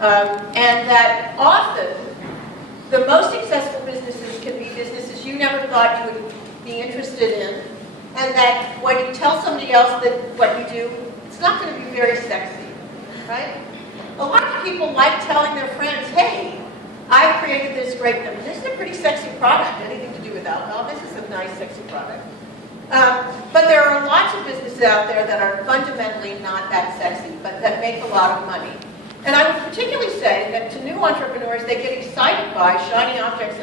And that often the most successful businesses can be businesses you never thought you would be interested in, and that when you tell somebody else that what you do, it's not going to be very sexy, right? A lot of people like telling their friends, hey, I created this great, this is a pretty sexy product, anything to do with alcohol, this is a nice sexy product. But there are lots of businesses out there that are fundamentally not that sexy, but that make a lot of money. And I would particularly say that to new entrepreneurs, they get excited by shiny objects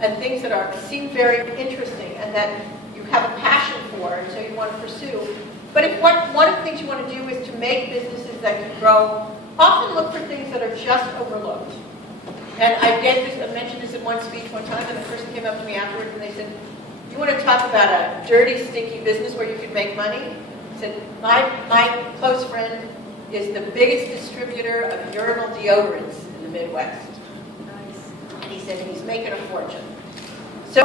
and things that seem very interesting and that you have a passion for, and so you want to pursue. But if one of the things you want to do is to make businesses that can grow, often look for things that are just overlooked. And I mentioned this in one speech one time, and the person came up to me afterwards and they said, you want to talk about a dirty, stinky business where you can make money? I said, my close friend is the biggest distributor of urinal deodorants in the Midwest. Nice. And he said he's making a fortune. So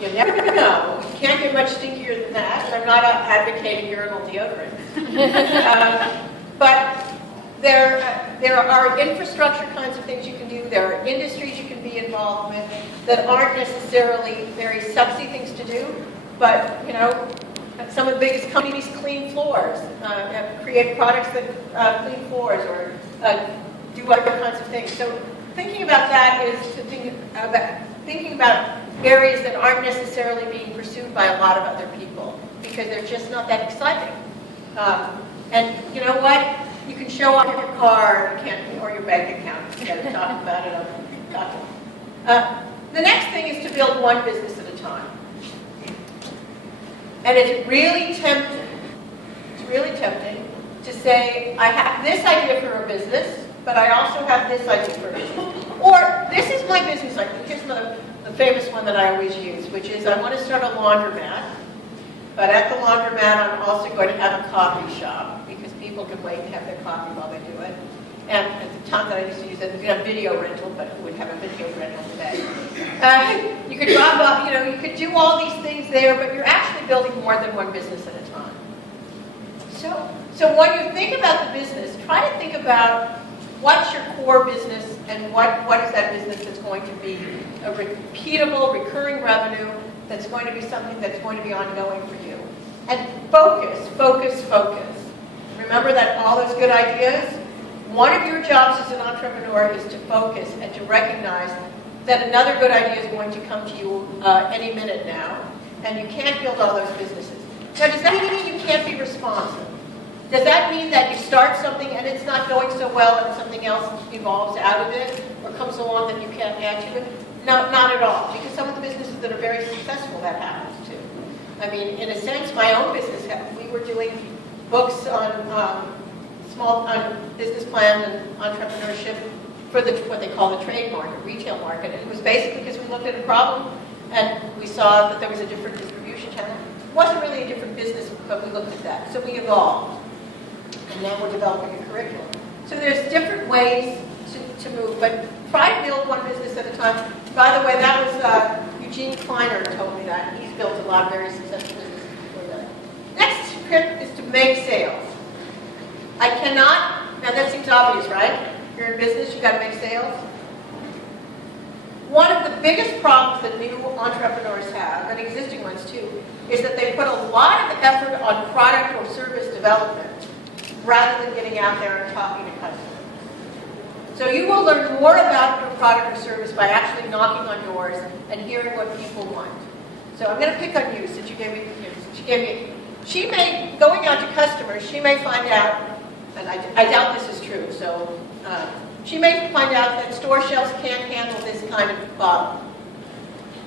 you never know. You can't get much stinkier than that. And I'm not advocating urinal deodorant. But there are infrastructure kinds of things you can do. There are industries you can be involved with that aren't necessarily very sexy things to do. But, you know, some of the biggest companies clean floors, create products that clean floors or do other kinds of things. So thinking about that is thinking about areas that aren't necessarily being pursued by a lot of other people because they're just not that exciting. And you know what? You can show off your car or your bank account instead of talking about it on the document. The next thing is to build one business at a time. And it's really tempting to say, I have this idea for a business, but I also have this idea for a business. Or, this is my business idea. Here's the famous one that I always use, which is I want to start a laundromat, but at the laundromat I'm also going to have a coffee shop, because people can wait and have their coffee while they do it. And at the time that I used to use it, you could have video rental, but who would have a video rental today? You could drop off, you could do all these things there, but you're actually building more than one business at a time. So when you think about the business, try to think about what's your core business and what is that business that's going to be a repeatable, recurring revenue that's going to be something that's going to be ongoing for you. And focus, focus, focus. Remember that all those good ideas? One of your jobs as an entrepreneur is to focus and to recognize that another good idea is going to come to you any minute now, and you can't build all those businesses. Now, does that mean you can't be responsive? Does that mean that you start something and it's not going so well and something else evolves out of it or comes along that you can't add to it? No, not at all, because some of the businesses that are very successful, that happens too. I mean, in a sense, my own business, we were doing books on business plan and entrepreneurship for what they call the trade market, retail market. And it was basically because we looked at a problem and we saw that there was a different distribution channel. It wasn't really a different business, but we looked at that. So we evolved. And now we're developing a curriculum. So there's different ways to move, but try to build one business at a time. By the way, that was Eugene Kleiner told me that. He's built a lot of very successful businesses before that. Next trick is to make sales. I cannot, now that seems obvious, right? You're in business, you've got to make sales. One of the biggest problems that new entrepreneurs have, and existing ones too, is that they put a lot of effort on product or service development rather than getting out there and talking to customers. So you will learn more about your product or service by actually knocking on doors and hearing what people want. So I'm going to pick on you since you gave me, she may, going out to customers, she may find out, and I doubt this is true, so she may find out that store shelves can't handle this kind of bottle.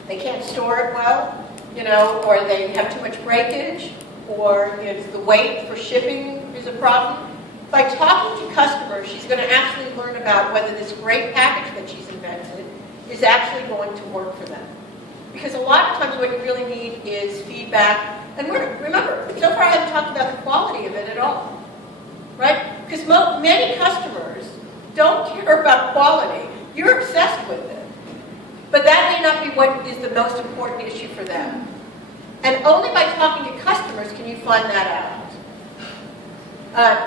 They can't store it well, or they have too much breakage, or if the weight for shipping is a problem. By talking to customers, she's going to actually learn about whether this great package that she's invented is actually going to work for them. Because a lot of times what you really need is feedback. And remember, so far I haven't talked about the quality of it at all. Right? Because many customers don't care about quality. You're obsessed with it. But that may not be what is the most important issue for them. And only by talking to customers can you find that out.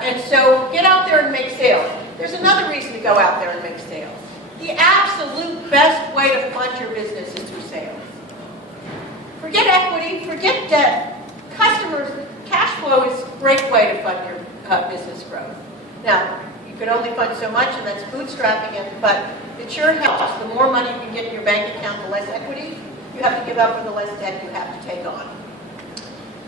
And so get out there and make sales. There's another reason to go out there and make sales. The absolute best way to fund your business is through sales. Forget equity, forget debt. Customers, cash flow is a great way to fund your business growth. Now, you can only fund so much, and that's bootstrapping it, but it sure helps. The more money you can get in your bank account, the less equity you have to give up, or the less debt you have to take on.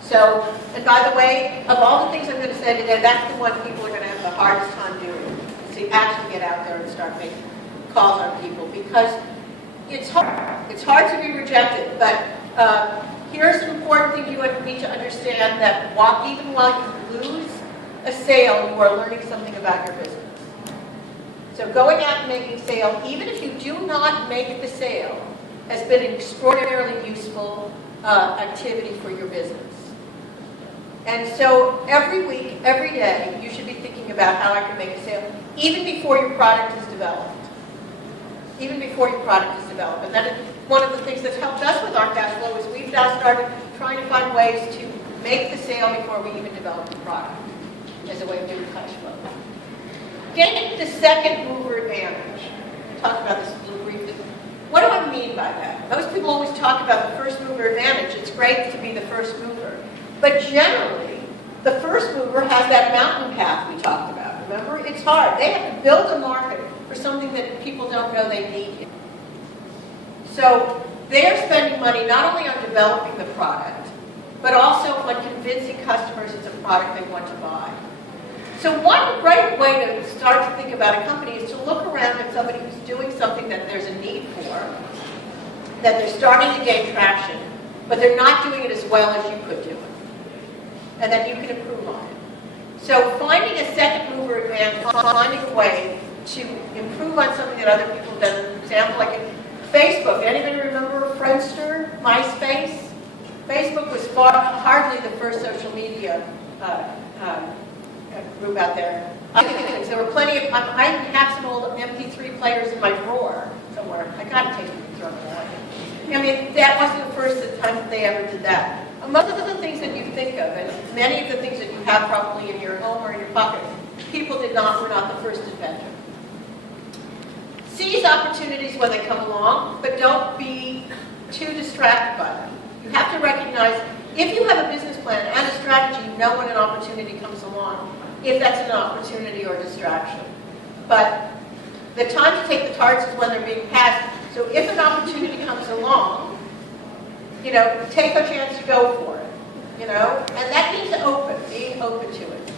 So, and by the way, of all the things I'm going to say today, that's the one people are going to have the hardest time doing, is to actually get out there and start making calls on people, because it's hard. It's hard to be rejected, but here are some important things you need to understand, that even while you lose a sale, you are learning something about your business. So going out and making sale, even if you do not make the sale, has been an extraordinarily useful activity for your business. And so every week, every day, you should be thinking about how I can make a sale, even before your product is developed. Even before your product is developed. And that is one of the things that's helped us with our cash flow, is we've now started trying to find ways to make the sale before we even develop the product, as a way of doing cash flow. Getting the second mover advantage. I talked about this a little briefly. What do I mean by that? Most people always talk about the first mover advantage. It's great to be the first mover. But generally, the first mover has that mountain path we talked about. Remember? It's hard. They have to build a market for something that people don't know they need. So they're spending money not only on developing the product, but also on convincing customers it's a product they want to buy. So one great way to start to think about a company is to look around at somebody who's doing something that there's a need for, that they're starting to gain traction, but they're not doing it as well as you could do it, and that you can improve on it. So finding a second mover advantage, finding a way to improve on something that other people have done. For example, like in Facebook. Anybody remember Friendster, MySpace? Facebook was hardly the first social media group out there. There were plenty of, I have some old MP3 players in my drawer somewhere. I got to take them and throw them away. I mean, that wasn't the first time that they ever did that. Most of the things that you think of, and many of the things that you have probably in your home or in your pocket, people were not the first inventor. Seize opportunities when they come along, but don't be too distracted by them. You have to recognize, if you have a business plan and a strategy, you know when an opportunity comes along, if that's an opportunity or distraction. But the time to take the targets is when they're being passed. So if an opportunity comes along, take a chance to go for it, and that means being open to it.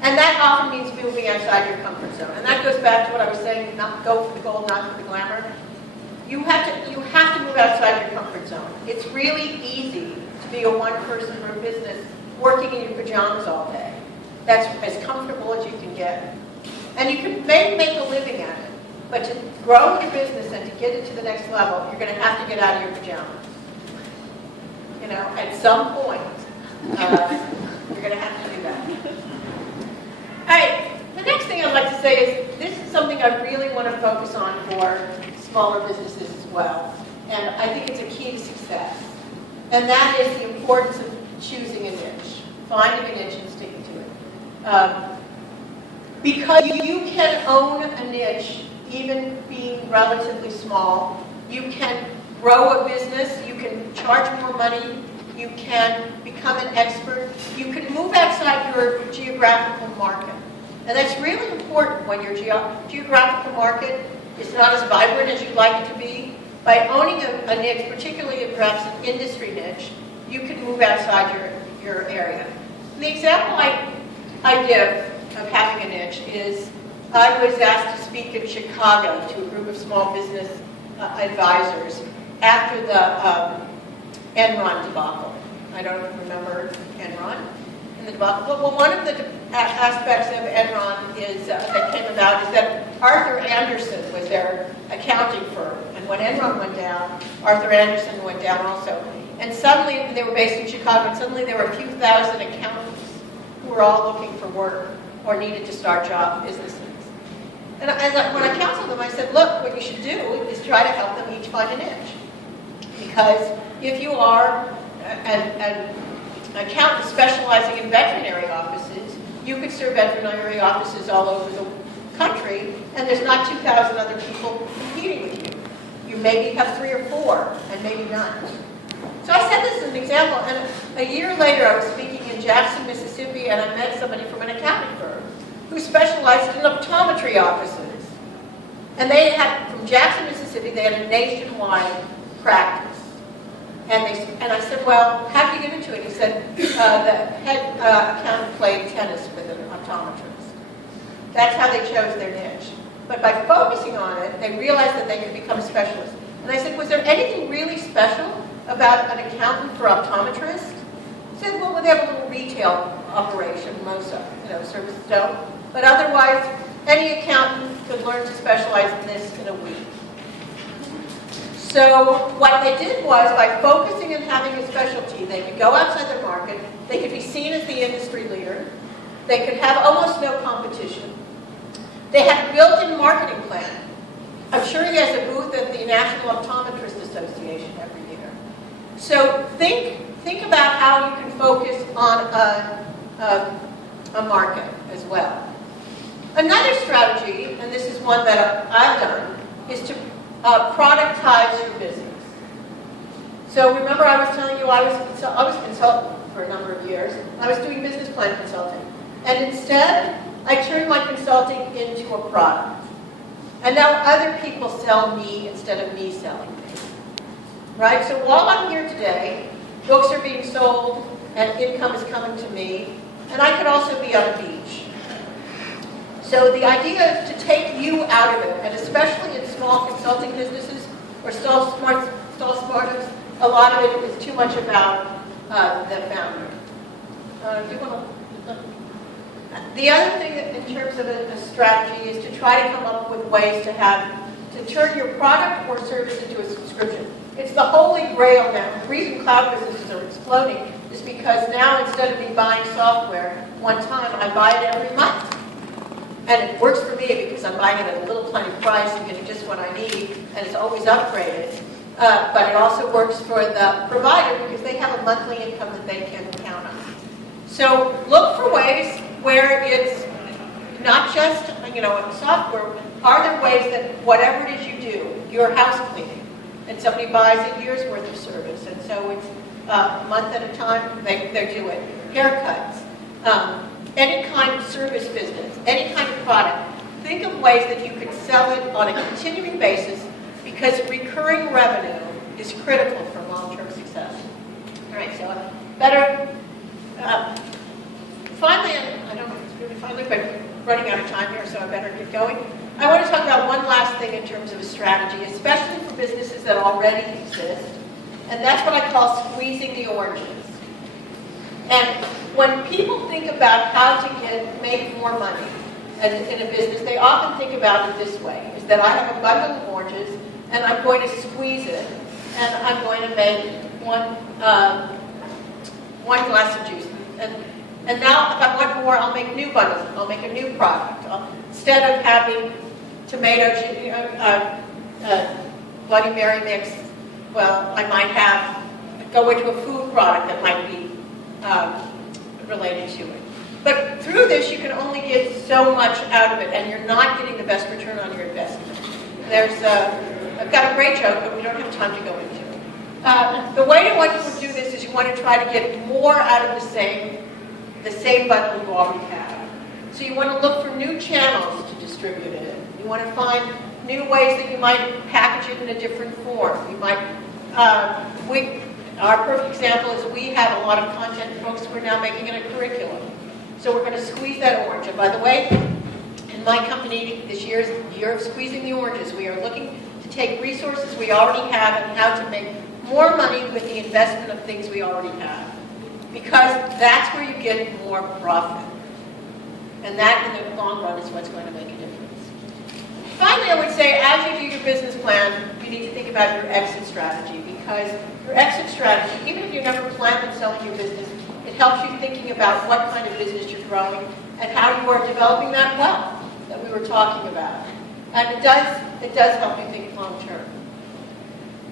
And that often means moving outside your comfort zone. And that goes back to what I was saying, not go for the gold, not for the glamour. You have to move outside your comfort zone. It's really easy to be a one-person or a business working in your pajamas all day. That's as comfortable as you can get. And you can maybe make a living at it. But to grow your business and to get it to the next level, you're going to have to get out of your pajamas. At some point, you're going to have to do that. All right, the next thing I'd like to say is this is something I really want to focus on for smaller businesses as well. And I think it's a key to success. And that is the importance of choosing a niche, finding a niche and sticking to it. Because you can own a niche, even being relatively small. You can grow a business, you can charge more money, you can become an expert, you can move outside your geographical market. And that's really important when your geographical market is not as vibrant as you'd like it to be. By owning a niche, particularly perhaps an industry niche, you can move outside your area. And the example I give of having a niche is I was asked to speak in Chicago to a group of small business advisors after the Enron debacle. I don't remember Enron in the debacle, but one of the aspects of Enron that came about is that Arthur Andersen was their accounting firm, and when Enron went down, Arthur Andersen went down also. And suddenly, they were based in Chicago, and suddenly there were a few thousand accountants who were all looking for work or needed to start businesses. And when I counseled them, I said, look, what you should do is try to help them each find a niche. Because if you are an accountant specializing in veterinary offices, you could serve veterinary offices all over the country, and there's not 2,000 other people competing with you. You maybe have 3 or 4, and maybe none. So I said this as an example, and a year later I was speaking in Jackson, Mississippi, and I met somebody from an accounting firm who specialized in optometry offices. And they had, from Jackson, Mississippi, they had a nationwide practice. And I said, well, how did you get into it? He said, the head accountant played tennis with an optometrist. That's how they chose their niche. But by focusing on it, they realized that they could become a specialist. And I said, was there anything really special about an accountant for optometrists? He said, well, they have a little retail operation, most services don't. But otherwise, any accountant could learn to specialize in this in a week. So what they did was, by focusing and having a specialty, they could go outside their market, they could be seen as the industry leader, they could have almost no competition. They had a built-in marketing plan. I'm sure he has a booth at the National Optometrist Association every year. So think about how you can focus on a market as well. Another strategy, and this is one that I've done, is to productize your business. So remember I was telling you I was a consultant for a number of years. I was doing business plan consulting. And instead, I turned my consulting into a product. And now other people sell me instead of me selling me. Right? So while I'm here today, books are being sold and income is coming to me. And I could also be on a beach. So the idea is to take you out of it, and especially in small consulting businesses or stall startups, a lot of it is too much about the founder. The other thing in terms of a strategy is to try to come up with ways to turn your product or service into a subscription. It's the holy grail now. The reason cloud businesses are exploding is because now instead of me buying software one time, I buy it every month. And it works for me because I'm buying it at a little tiny price and getting just what I need, and it's always upgraded. But it also works for the provider because they have a monthly income that they can count on. So look for ways where it's not just, software. Are there ways that whatever it is you do, your house cleaning, and somebody buys a year's worth of service, and so it's a month at a time, they do it. Haircuts. Any kind of service business, any kind of product, think of ways that you could sell it on a continuing basis because recurring revenue is critical for long-term success. All right, so better. Finally, I don't know if it's really finally, but running out of time here, so I better get going. I want to talk about one last thing in terms of a strategy, especially for businesses that already exist, and that's what I call squeezing the oranges. And when people think about how to make more money in a business, they often think about it this way, is that I have a bundle of oranges, and I'm going to squeeze it, and I'm going to make one glass of juice. And now, if I want more, I'll make new bundles. I'll make a new product. Instead of having tomato, Bloody Mary mix, well, I might go into a food product that might be related to it. But through this, you can only get so much out of it, and you're not getting the best return on your investment. I've got a great joke, but we don't have time to go into it. The way you want to do this is you want to try to get more out of the same bundle you already have. So you want to look for new channels to distribute it. You want to find new ways that you might package it in a different form. You might, our perfect example is we have a lot of content books. We're now making it a curriculum. So we're going to squeeze that orange. And by the way, in my company, this year is the year of squeezing the oranges. We are looking to take resources we already have and how to make more money with the investment of things we already have. Because that's where you get more profit. And that, in the long run, is what's going to make a difference. Finally, I would say, as you do your business plan, you need to think about your exit strategy. Because your exit strategy, even if you never planned on selling your business, it helps you thinking about what kind of business you're growing and how you are developing that wealth that we were talking about. And it does help you think long term.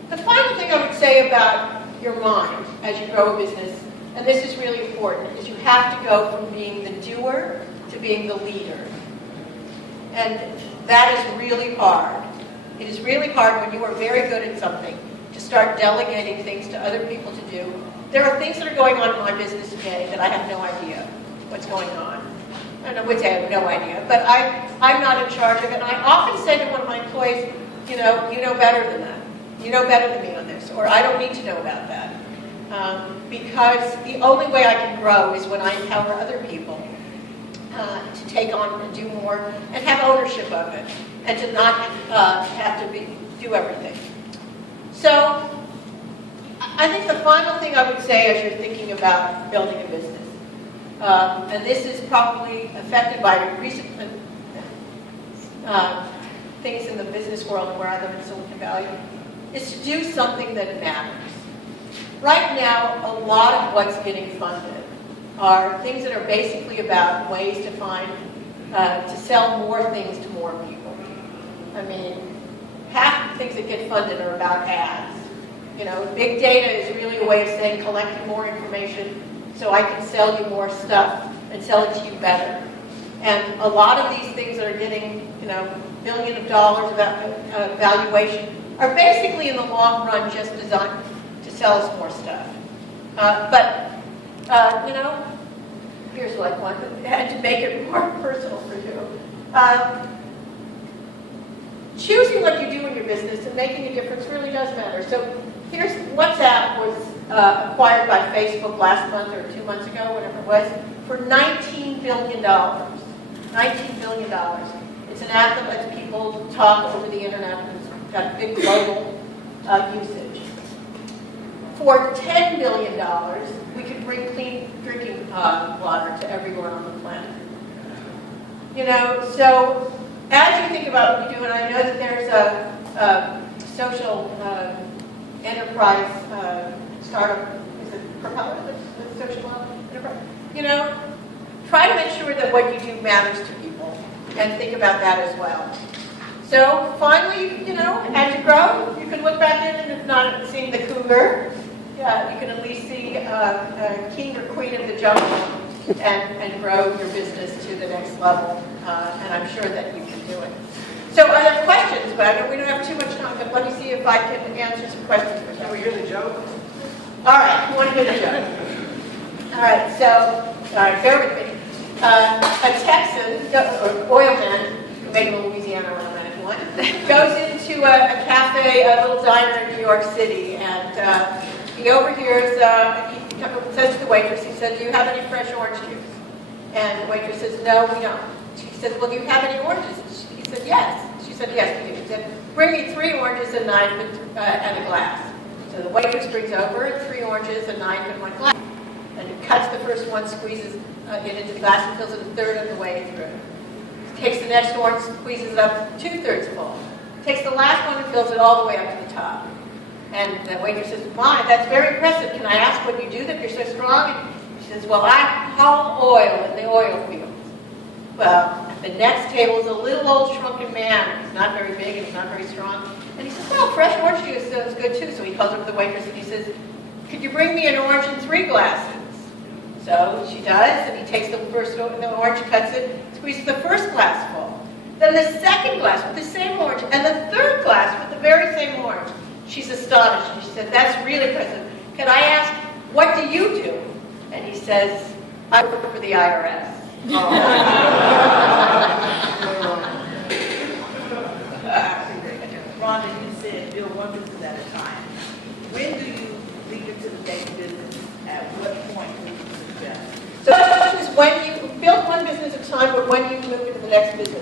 The final thing I would say about your mind as you grow a business, and this is really important, is you have to go from being the doer to being the leader. And that is really hard. It is really hard when you are very good at something to start delegating things to other people to do. There are things that are going on in my business today that I have no idea what's going on. I don't would say I have no idea, but I'm not in charge of it. And I often say to one of my employees, you know better than that. You know better than me on this, or I don't need to know about that. Because the only way I can grow is when I empower other people to take on and do more and have ownership of it, and to not have to do everything. So I think the final thing I would say as you're thinking about building a business, and this is probably affected by recent things in the business world and where I live in Silicon Valley, is to do something that matters. Right now, a lot of what's getting funded are things that are basically about ways to find, to sell more things to more people. I mean, half the things that get funded are about ads. Big data is really a way of saying collecting more information so I can sell you more stuff and sell it to you better. And a lot of these things that are getting, billions of dollars of valuation are basically in the long run just designed to sell us more stuff. Here's like one that had to make it more personal for you. Choosing what you do in your business and making a difference really does matter. So here's WhatsApp was acquired by Facebook last month or 2 months ago, whatever it was, for $19 billion. $19 billion. It's an app that lets people talk over the internet and it's got big global usage. For $10 billion, we could bring clean drinking water to everyone on the planet. So as you think about what you do, and I know that there's a social enterprise startup, is it Propeller, the social enterprise? Try to make sure that what you do matters to people, and think about that as well. So finally, as you grow, you can look back in, and if not seeing the cougar, you can at least see king or queen of the jungle and grow your business to the next level. And I'm sure that you can do it. So are there questions? But we don't have too much time, but let me see if I can answer some questions for you. Can we hear the joke? All right, you want to hear the joke? All right, so, bear with me. A Texan, oil man, maybe a Louisiana oil man if you want, goes into a cafe, a little diner in New York City, and he overhears, he says to the waitress, he said, "Do you have any fresh orange juice?" And the waitress says, "No, we don't." She says, "Well, do you have any oranges?" He said, "Yes." She said, "Yes, we do." He said, "Bring me 3 oranges, a knife, and a glass." So the waitress brings over 3 oranges, a knife, and 1 glass. And he cuts the first one, squeezes it into the glass, and fills it 1/3 of the way through. Takes the next orange, squeezes it up 2/3 full. Takes the last one and fills it all the way up to the top. And the waitress says, "My, that's very impressive. Can I ask what you do that you're so strong?" And she says, "Well, I haul oil in the oil fields." Well, the next table is a little old shrunken man. He's not very big and he's not very strong. And he says, "Well, fresh orange juice is good too." So he calls over the waitress and he says, "Could you bring me an orange in 3 glasses?" So she does, and he takes the orange, cuts it, squeezes the first glass full. Then the second glass with the same orange, and the third glass with the very same orange. She's astonished. She said, "That's really impressive. Can I ask, what do you do?" And he says, "I work for the IRS." Rhonda, you said build one business at a time. When do you leap into the next business? At what point do you suggest? So the question is when you build one business at a time, or when you move into the next business.